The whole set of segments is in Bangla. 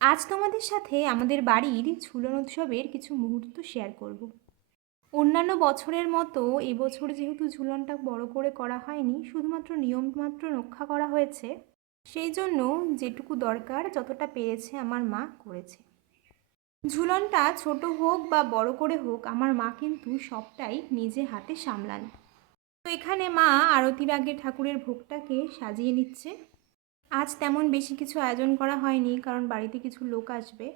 আজ তোমাদের সাথে আমাদের বাড়ির ঝুলন উৎসবের কিছু মুহূর্ত শেয়ার করব। অন্যান্য বছরের মতো এবছর যেহেতু ঝুলনটা বড় করে করা হয়নি, শুধুমাত্র নিয়ম মাত্র রক্ষা করা হয়েছে, সেই জন্য যেটুকু দরকার যতটা পেরেছে আমার মা করেছে। ঝুলনটা ছোট হোক বা বড় করে হোক, আমার মা কিন্তু সবটাই নিজে হাতে সামলান। তো এখানে মা আরতির আগে ঠাকুরের ভোগটাকে সাজিয়ে নিচ্ছে। আজ তেমন বেশি কিছু আয়োজন করা হয়নি, কারণ বাড়িতে কিছু লোক আসবে।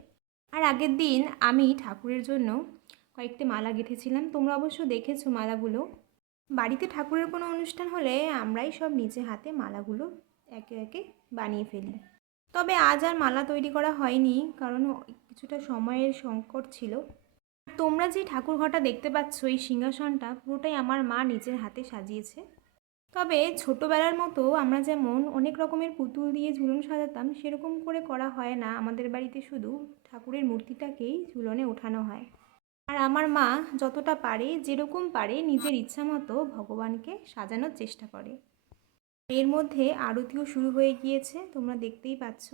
আর আগের দিন আমি ঠাকুরের জন্য কয়েকটি মালা গেঁথেছিলাম, তোমরা অবশ্য দেখেছো মালাগুলো। বাড়িতে ঠাকুরের কোনো অনুষ্ঠান হলে আমরাই সব নিজে হাতে মালাগুলো একে একে বানিয়ে ফেলি। তবে আজ আর মালা তৈরি করা হয়নি, কারণ কিছুটা সময়ের সংকট ছিল। তোমরা যে ঠাকুর ঘরটা দেখতে পাচ্ছ, এই সিংহাসনটা পুরোটাই আমার মা নিজের হাতে সাজিয়েছে। তবে ছোটোবেলার মতো আমরা যেমন অনেক রকমের পুতুল দিয়ে ঝুলন সাজাতাম, সেরকম করে করা হয় না। আমাদের বাড়িতে শুধু ঠাকুরের মূর্তিটাকেই ঝুলনে ওঠানো হয়। আর আমার মা যতটা পারে, যেরকম পারে, নিজের ইচ্ছা মতো ভগবানকে সাজানোর চেষ্টা করে। এর মধ্যে আরতিও শুরু হয়ে গিয়েছে, তোমরা দেখতেই পাচ্ছ।